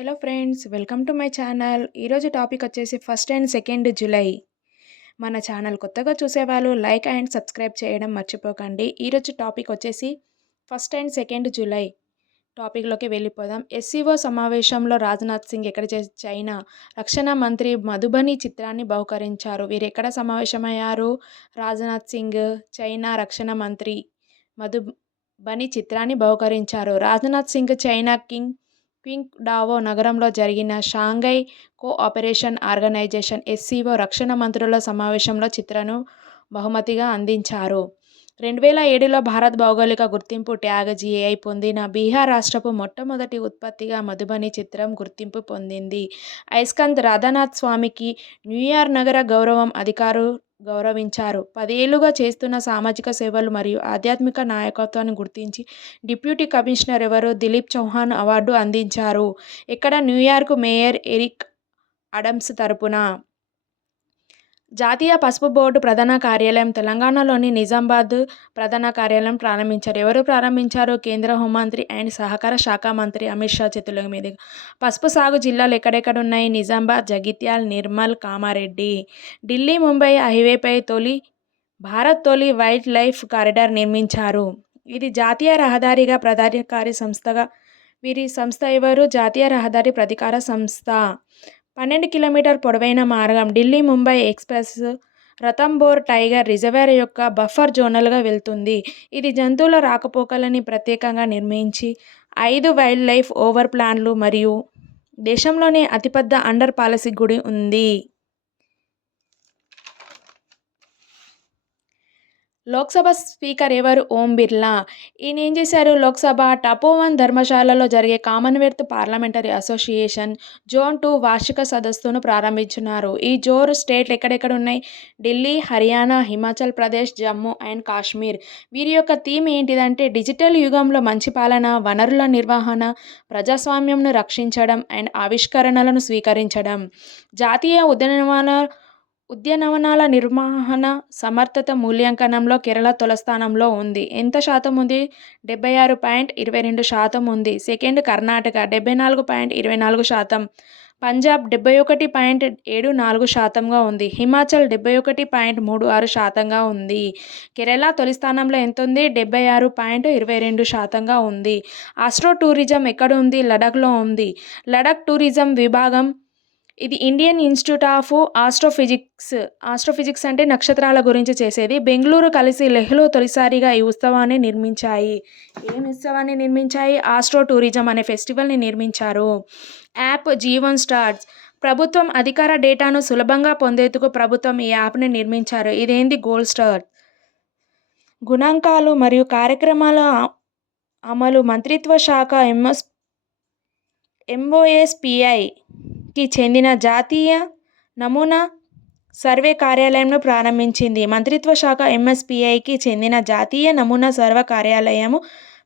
Hello friends, welcome to my channel. ఈరోజు topic వచ్చేసి first and second July. మన channel కొత్తగా చూసేవాళ్ళు లైక్ అండ్ సబ్స్క్రైబ్ చేయడం మర్చిపోకండి. ఈరోజు టాపిక్ వచ్చేసి ఫస్ట్ అండ్ సెకండ్ జూలై. టాపిక్లోకి వెళ్ళిపోదాం. ఎస్సీఓ సమావేశంలో రాజ్నాథ్ సింగ్ చైనా రక్షణ మంత్రి మధుబని చిత్రాన్ని బహుకరించారు. వీరు ఎక్కడ సమావేశమయ్యారు? రాజ్నాథ్ సింగ్ చైనా రక్షణ మంత్రి మధుబని చిత్రాన్ని బహుకరించారు. రాజ్నాథ్ సింగ్ చైనా క్వింగ్డావో నగరంలో జరిగిన షాంఘై కోఆపరేషన్ ఆర్గనైజేషన్ ఎస్సీఓ రక్షణ మంత్రుల సమావేశంలో చిత్రను బహుమతిగా అందించారు. 2007లో భారత్ భౌగోళిక గుర్తింపు ట్యాగ్ జీఐ పొందిన బీహార్ రాష్ట్రపు మొట్టమొదటి ఉత్పత్తిగా మధుబని చిత్రం గుర్తింపు పొందింది. ఐస్కంద్ రాధానాథ్ స్వామికి న్యూయార్క్ నగర గౌరవం అధికారులు గౌరవించారు. 10 ఏళ్లుగా చేస్తున్న సామాజిక సేవలు మరియు ఆధ్యాత్మిక నాయకత్వాన్ని గుర్తించి deputy commissioner Dilip Chauhan award అందించారు. ఇక్కడ న్యూయార్క్ మేయర్ ఎరిక్ అడమ్స్ తరపున. జాతీయ పసుపు బోర్డు ప్రధాన కార్యాలయం తెలంగాణలోని నిజామాబాద్ ప్రధాన కార్యాలయం ప్రారంభించారు. ఎవరు ప్రారంభించారు? కేంద్ర హోంమంత్రి అండ్ సహకార శాఖ మంత్రి అమిత్ షా చేతుల మీదుగా. పసుపు సాగు జిల్లాలు ఎక్కడెక్కడ ఉన్నాయి? నిజామాబాద్, జగిత్యాల, నిర్మల్, కామారెడ్డి. ఢిల్లీ ముంబై హైవేపై భారత్ తొలి వైల్డ్ లైఫ్ కారిడార్ నిర్మించారు. ఇది జాతీయ రహదారిగా ప్రాధికార సంస్థగా. వీరి సంస్థ ఎవరు? జాతీయ రహదారి ప్రాధికార సంస్థ. 12 కిలోమీటర్ పొడవైన మార్గం Delhi Mumbai expressway Ranthambore tiger reserve యొక్క బఫర్ జోనల్గా వెళ్తుంది. ఇది జంతువుల రాకపోకలని ప్రత్యేకంగా నిర్మించి 5 వైల్డ్ లైఫ్ ఓవర్ ప్లాన్లు మరియు దేశంలోనే అతిపెద్ద అండర్ పాలసీ గుడి ఉంది. లోక్సభ స్పీకర్ ఎవరు? ఓం బిర్లా. ఈయన ఏం చేశారు? లోక్సభ టపోవన్ ధర్మశాలలో జరిగే కామన్వెల్త్ పార్లమెంటరీ అసోసియేషన్ జోన్ 2 వార్షిక సదస్సును ప్రారంభించున్నారు. ఈ జోన్ స్టేట్లు ఎక్కడెక్కడ ఉన్నాయి? ఢిల్లీ, హర్యానా, హిమాచల్ ప్రదేశ్, జమ్మూ అండ్ కాశ్మీర్. వీరి యొక్క థీమ్ ఏంటిదంటే డిజిటల్ యుగంలో మంచి పాలన, వనరుల నిర్వహణ, ప్రజాస్వామ్యంను రక్షించడం అండ్ ఆవిష్కరణలను స్వీకరించడం. జాతీయ ఉద్యానవనాల నిర్వహణ సమర్థత మూల్యాంకనంలో కేరళ తొలి స్థానంలో ఉంది. ఎంత శాతం ఉంది? 76.22% ఉంది. సెకండ్ కర్ణాటక 74.24%. పంజాబ్ 71.74%గా ఉంది. హిమాచల్ 71.36%గా ఉంది. కేరళ తొలి స్థానంలో ఎంత ఉంది? 76.22%గా ఉంది. ఆస్ట్రో టూరిజం ఎక్కడ ఉంది? లడాఖ్లో ఉంది. లడాక్ టూరిజం విభాగం ఇది ఇండియన్ ఇన్స్టిట్యూట్ ఆఫ్ ఆస్ట్రోఫిజిక్స్ అంటే నక్షత్రాల గురించి చేసేది. బెంగళూరు కలిసి లెహ్లో తొలిసారిగా ఈ ఉత్సవాన్ని నిర్మించాయి. ఏం ఉత్సవాన్ని నిర్మించాయి? ఆస్ట్రో టూరిజం అనే ఫెస్టివల్ని నిర్మించారు. App Jeevan stars. ప్రభుత్వం అధికార డేటాను సులభంగా పొందేందుకు ప్రభుత్వం ఈ యాప్ని నిర్మించారు. ఇదేంది? Gold star. గణాంకాలు మరియు కార్యక్రమాల అమలు మంత్రిత్వ శాఖ ఎంఓఎస్పీఐకి చెందిన జాతీయ నమూనా సర్వే కార్యాలయంను ప్రారంభించింది. మంత్రిత్వ శాఖ ఎంఎస్పీఐకి చెందిన జాతీయ నమూనా సర్వే కార్యాలయం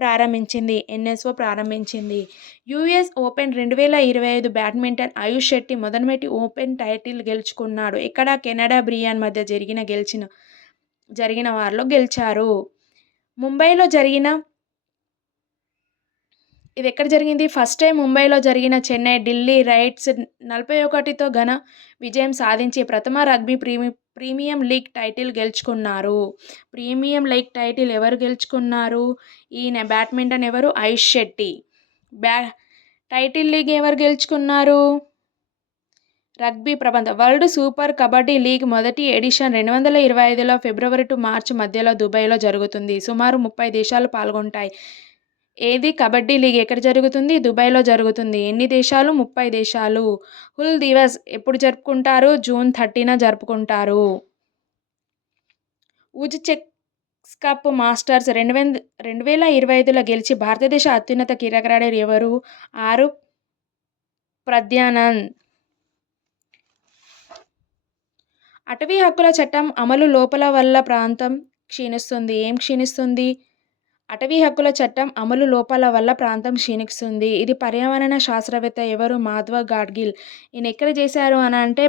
ప్రారంభించింది. ఎన్ఎస్ఓ ప్రారంభించింది. యూఎస్ ఓపెన్ 2025 బ్యాడ్మింటన్ ఆయుష్ శెట్టి మొదటి ఓపెన్ టైటిల్ గెలుచుకున్నాడు. ఇక్కడ కెనడా, బ్రియాన్ మధ్య జరిగిన వారిలో గెలిచారు. ముంబైలో జరిగిన ఇది ఎక్కడ జరిగింది? ఫస్ట్ టైం ముంబైలో జరిగిన చెన్నై ఢిల్లీ రైట్స్ 41తో ఘన విజయం సాధించి ప్రథమ రగ్బీ ప్రీమియం లీగ్ టైటిల్ గెలుచుకున్నారు. ప్రీమియం లీగ్ టైటిల్ ఎవరు గెలుచుకున్నారు? ఈయన బ్యాడ్మింటన్ ఎవరు? ఆయుష్ శెట్టి. టైటిల్ లీగ్ ఎవరు గెలుచుకున్నారు? రగ్బీ ప్రపంచ వరల్డ్ సూపర్ కబడ్డీ లీగ్ మొదటి ఎడిషన్ 2025లో ఫిబ్రవరి టు మార్చి మధ్యలో దుబాయ్లో జరుగుతుంది. సుమారు 30 దేశాలు పాల్గొంటాయి. ఏది? కబడ్డీ లీగ్ ఎక్కడ జరుగుతుంది? దుబాయ్లో జరుగుతుంది. ఎన్ని దేశాలు? 30 దేశాలు. హుల్ దివస్ ఎప్పుడు జరుపుకుంటారు? జూన్ 30న జరుపుకుంటారు. ఉజ్బెక్ కప్ మాస్టర్స్ 2025లో గెలిచి భారతదేశ అత్యున్నత క్రీడాకారుడు ఎవరు? ఆరు ప్రజ్ఞానంద్. అటవీ హక్కుల చట్టం అమలు లోపాల వల్ల ప్రాంతం క్షీణిస్తుంది. ఏం క్షీణిస్తుంది? అటవీ హక్కుల చట్టం అమలు లోపాల వల్ల ప్రాంతం క్షీణిస్తుంది. ఇది పర్యావరణ శాస్త్రవేత్త ఎవరు? మాధవ్ గాడ్గిల్. ఈయన ఎక్కడ చేశారు అని అంటే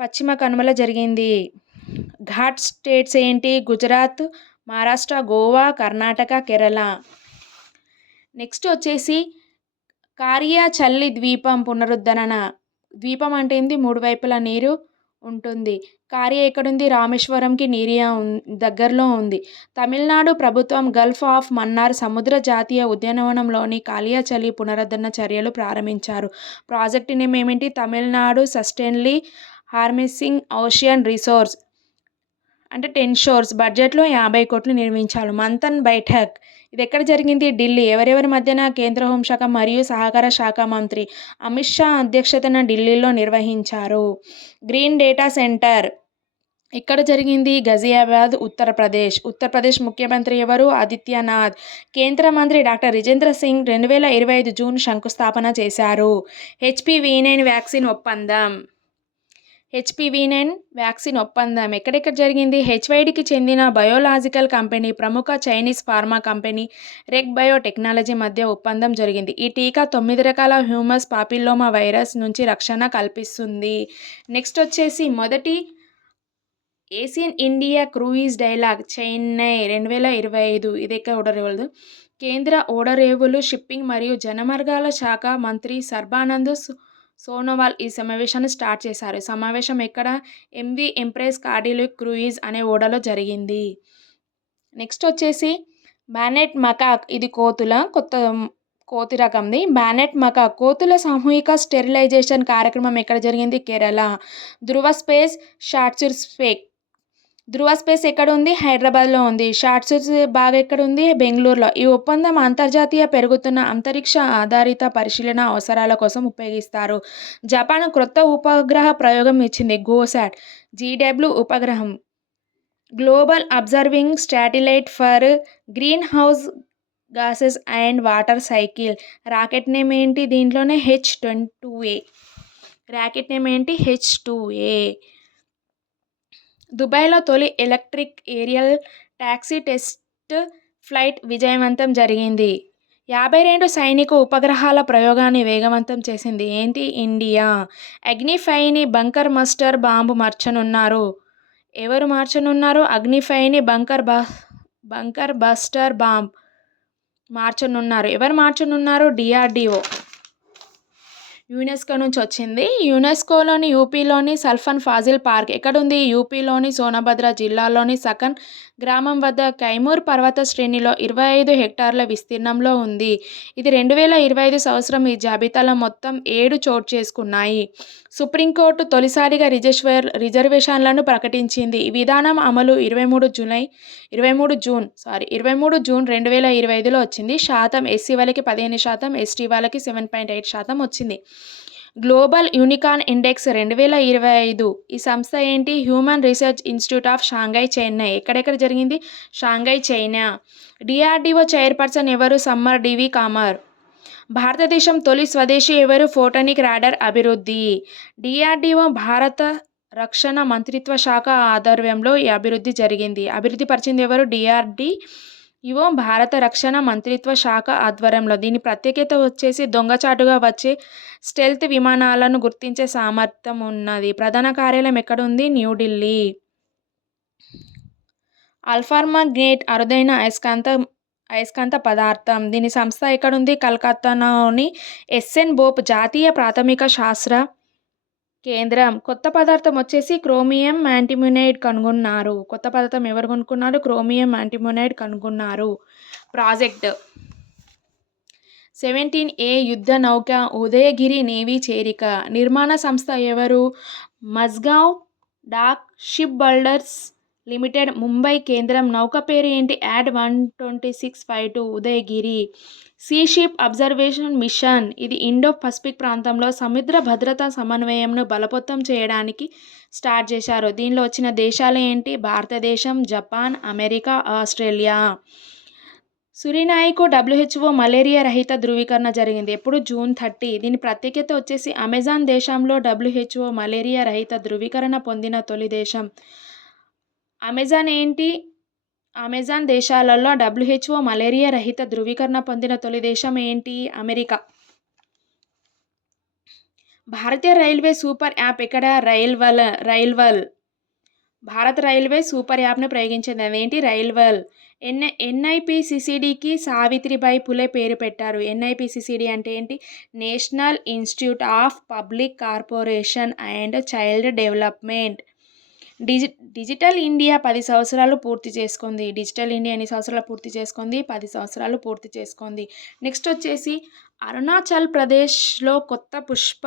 పశ్చిమ కనుమలో జరిగింది. ఘాట్ స్టేట్స్ ఏంటి? గుజరాత్, మహారాష్ట్ర, గోవా, కర్ణాటక, కేరళ. నెక్స్ట్ వచ్చేసి కార్యాచల్లి ద్వీపం పునరుద్ధరణ. ద్వీపం అంటే ఏంది? 3 వైపులా నీరు ఉంటుంది. కార్య ఎక్కడుంది? రామేశ్వరంకి దగ్గరలో ఉంది. తమిళనాడు ప్రభుత్వం గల్ఫ్ ఆఫ్ మన్నార్ సముద్ర జాతీయ ఉద్యానవనంలోని కాళియాచల్లి పునరుద్ధరణ చర్యలు ప్రారంభించారు. ప్రాజెక్టు నేమ్ ఏమిటి? Tamil Nadu sustainable harvesting ocean resource అంటే 10 షోర్స్. బడ్జెట్లో 50 కోట్లు నిర్మించారు. మంథన్ బైఠక్ ఇది ఎక్కడ జరిగింది? ఢిల్లీ. ఎవరెవరి మధ్యన? కేంద్ర హోంశాఖ మరియు సహకార శాఖ మంత్రి అమిత్ షా అధ్యక్షతన ఢిల్లీలో నిర్వహించారు. గ్రీన్ డేటా సెంటర్ ఎక్కడ జరిగింది? గజియాబాద్, ఉత్తరప్రదేశ్. ఉత్తరప్రదేశ్ ముఖ్యమంత్రి ఎవరు? ఆదిత్యనాథ్. కేంద్ర మంత్రి డాక్టర్ జితేంద్ర సింగ్ 2025 జూన్ శంకుస్థాపన చేశారు. HPV9 వ్యాక్సిన్ ఒప్పందం. HPV9 వ్యాక్సిన్ ఒప్పందం ఎక్కడెక్కడ జరిగింది? హెచ్వైడికి చెందిన బయోలాజికల్ కంపెనీ, ప్రముఖ చైనీస్ ఫార్మా కంపెనీ రెగ్ బయోటెక్నాలజీ మధ్య ఒప్పందం జరిగింది. ఈ టీకా 9 రకాల హ్యూమన్ పాపిల్లోమా వైరస్ నుంచి రక్షణ కల్పిస్తుంది. నెక్స్ట్ వచ్చేసి మొదటి Asian India cruise dialogue Chennai 2025. ఇది ఎక్కడ ఓడరేవులు? కేంద్ర ఓడరేవులు, షిప్పింగ్ మరియు జలమార్గాల శాఖ మంత్రి సర్బానంద్ సోనోవాల్ ఈ సమావేశాన్ని స్టార్ట్ చేశారు. సమావేశం ఎక్కడ? MV ఎంప్రెస్ కార్డియాక్ క్రూయిజ్ అనే ఓడలో జరిగింది. నెక్స్ట్ వచ్చేసి బ్యానెట్ మకాక్. ఇది కోతి రకంది. బ్యానెట్ మకాక్ కోతుల సామూహిక స్టెరిలైజేషన్ కార్యక్రమం ఎక్కడ జరిగింది? కేరళ. ధృవ స్పేస్ షాట్స్పేక్. ధృవ స్పేస్ ఎక్కడ ఉంది? హైదరాబాద్లో ఉంది. షాట్స్ బాగా ఎక్కడ ఉంది? బెంగళూరులో. ఈ ఒప్పందం అంతర్జాతీయ పెరుగుతున్న అంతరిక్ష ఆధారిత పరిశీలన అవసరాల కోసం ఉపయోగిస్తారు. జపాన్ క్రొత్త ఉపగ్రహ ప్రయోగం ఇచ్చింది. GOSAT GW ఉపగ్రహం. Global observing satellite for greenhouse gases and water cycle. Rocket name ఏంటి? దీంట్లోనే H-22A. రాకెట్ నేమ్ ఏంటి? H-2A. దుబాయ్లో తొలి electric aerial taxi test flight విజయవంతం జరిగింది. 52 సైనిక ఉపగ్రహాల ప్రయోగాన్ని వేగవంతం చేసింది. ఏంటి? ఇండియా. అగ్ని-5ని బంకర్ మస్టర్ బాంబు మార్చనున్నారు. ఎవరు మార్చనున్నారు? అగ్ని-5ని బంకర్ బస్టర్ బాంబ్ మార్చనున్నారు. ఎవరు మార్చనున్నారు? DRDO. యునెస్కో నుంచి వచ్చింది. యునెస్కోలోని యూపీలోని సల్ఫన్ ఫాజిల్ పార్క్ ఎక్కడుంది? యూపీలోని సోనభద్ర జిల్లాలోని సకన్ గ్రామం వద్ద కైమూర్ పర్వత శ్రేణిలో 25 హెక్టార్ల విస్తీర్ణంలో ఉంది. ఇది 2025 సంవత్సరం ఈ జాబితాలో మొత్తం 7 చోటు చేసుకున్నాయి. సుప్రీంకోర్టు తొలిసారిగా రిజర్వేషన్లను ప్రకటించింది. ఈ విధానం అమలు 23 జూన్ 2025లో వచ్చింది. శాతం ఎస్సీ వాళ్ళకి 15%, ఎస్టీ వాళ్ళకి 7.8% వచ్చింది. Global unicorn index 2025. ఈ సంస్థ ఏంటి? Human research institute of Shanghai, Chennai. ఎక్కడెక్కడ జరిగింది? Shanghai, China. DRDO చైర్పర్సన్ ఎవరు? Summer DV comer. భారతదేశం తొలి స్వదేశీ ఎవరు? ఫోటానిక్ రాడార్ అభివృద్ధి. DRDO భారత రక్షణ మంత్రిత్వ శాఖ ఆధ్వర్యంలో ఈ అభివృద్ధి జరిగింది. అభివృద్ధి పరిచింది ఎవరు? DRDO భారత రక్షణ మంత్రిత్వ శాఖ ఆధ్వర్యంలో. దీని ప్రత్యేకత వచ్చేసి దొంగచాటుగా వచ్చే స్టెల్త్ విమానాలను గుర్తించే సామర్థ్యం ఉన్నది. ప్రధాన కార్యాలయం ఎక్కడ ఉంది? న్యూఢిల్లీ. అల్ఫార్మాగ్నేట్ అరుదైన అయస్కాంత పదార్థం. దీని సంస్థ ఎక్కడుంది? కలకత్తాలోని SN బోప్ జాతీయ ప్రాథమిక శాస్త్ర కేంద్రం. కొత్త పదార్థం వచ్చేసి క్రోమియం యాంటిమోనైడ్ కనుగొన్నారు. కొత్త పదార్థం ఎవరు కనుక్కున్నారు? క్రోమియం యాంటిమోనైడ్ కనుగొన్నారు. ప్రాజెక్ట్ 17A యుద్ధ నౌక ఉదయగిరి నేవీ చేరిక. నిర్మాణ సంస్థ ఎవరు? Mazagon dock ship builders limited, Mumbai కేంద్రం. నౌక పేరు ఏంటి? Yard 12652 Udaygiri. Sea ship observation mission. ఇది ఇండో పసిఫిక్ ప్రాంతంలో సముద్ర భద్రతా సమన్వయంను బలోపేతం చేయడానికి స్టార్ట్ చేశారు. దీనిలో వచ్చిన దేశాలు ఏంటి? భారతదేశం, జపాన్, అమెరికా, ఆస్ట్రేలియా. సురినాయికు WHO మలేరియా రహిత ధృవీకరణ జరిగింది. ఎప్పుడు? జూన్ 30. దీని ప్రత్యేకత వచ్చేసి అమెజాన్ దేశంలో WHO మలేరియా రహిత ధృవీకరణ పొందిన తొలి దేశం. అమెజాన్ ఏంటి? అమెజాన్ దేశాలలో WHO మలేరియా రహిత ధృవీకరణ పొందిన తొలి దేశం ఏంటి? అమెరికా. భారతీయ రైల్వే సూపర్ యాప్ ఎక్కడ? రైల్వల్. భారత రైల్వే సూపర్ యాప్‌ను ప్రయోగించింది. అదేంటి రైల్వెల్. ఎన్ఐపిసిసిడికి సావిత్రిబాయి పులే పేరు పెట్టారు. ఎన్ఐపిసిసిడి అంటే ఏంటి? National institute of public corporation and child development. Digi digital India 10 సంవత్సరాలు పూర్తి చేసుకుంది. డిజిటల్ ఇండియా ఎన్ని సంవత్సరాలు పూర్తి చేసుకుంది? 10 సంవత్సరాలు పూర్తి చేసుకుంది. నెక్స్ట్ వచ్చేసి అరుణాచల్ ప్రదేశ్‌లో కొత్త పుష్ప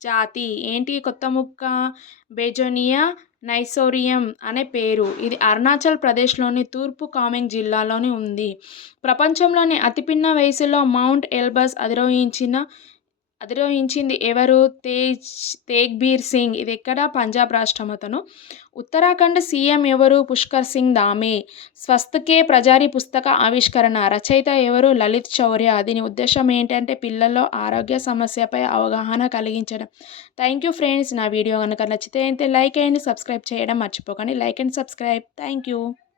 జాతి ఏంటి కొత్త మొక్క? బెజోనియా నైసోరియం అనే పేరు. ఇది అరుణాచల్ ప్రదేశ్‌లోని తూర్పు కామెంగ్ జిల్లాలోని ఉంది. ప్రపంచంలోని అతి పిన్న వయసులో మౌంట్ ఎల్బస్ అధిరోహించింది ఎవరు? తేగ్‌బీర్ సింగ్. ఇది ఎక్కడ? పంజాబ్ రాష్ట్రం అతను. ఉత్తరాఖండ్ సీఎం ఎవరు? పుష్కర్ సింగ్ ధామే. స్వస్థ్ కే ప్రజారి పుస్తక ఆవిష్కరణ. రచయిత ఎవరు? లలిత్ చౌర్య. దీని ఉద్దేశ్యం ఏంటంటే పిల్లల్లో ఆరోగ్య సమస్యపై అవగాహన కలిగించడం. Thank you friends. నా వీడియో గనుక నచ్చితే అయితే లైక్ అండ్ సబ్స్క్రైబ్ చేయడం మర్చిపోకండి. Like and subscribe. Thank you.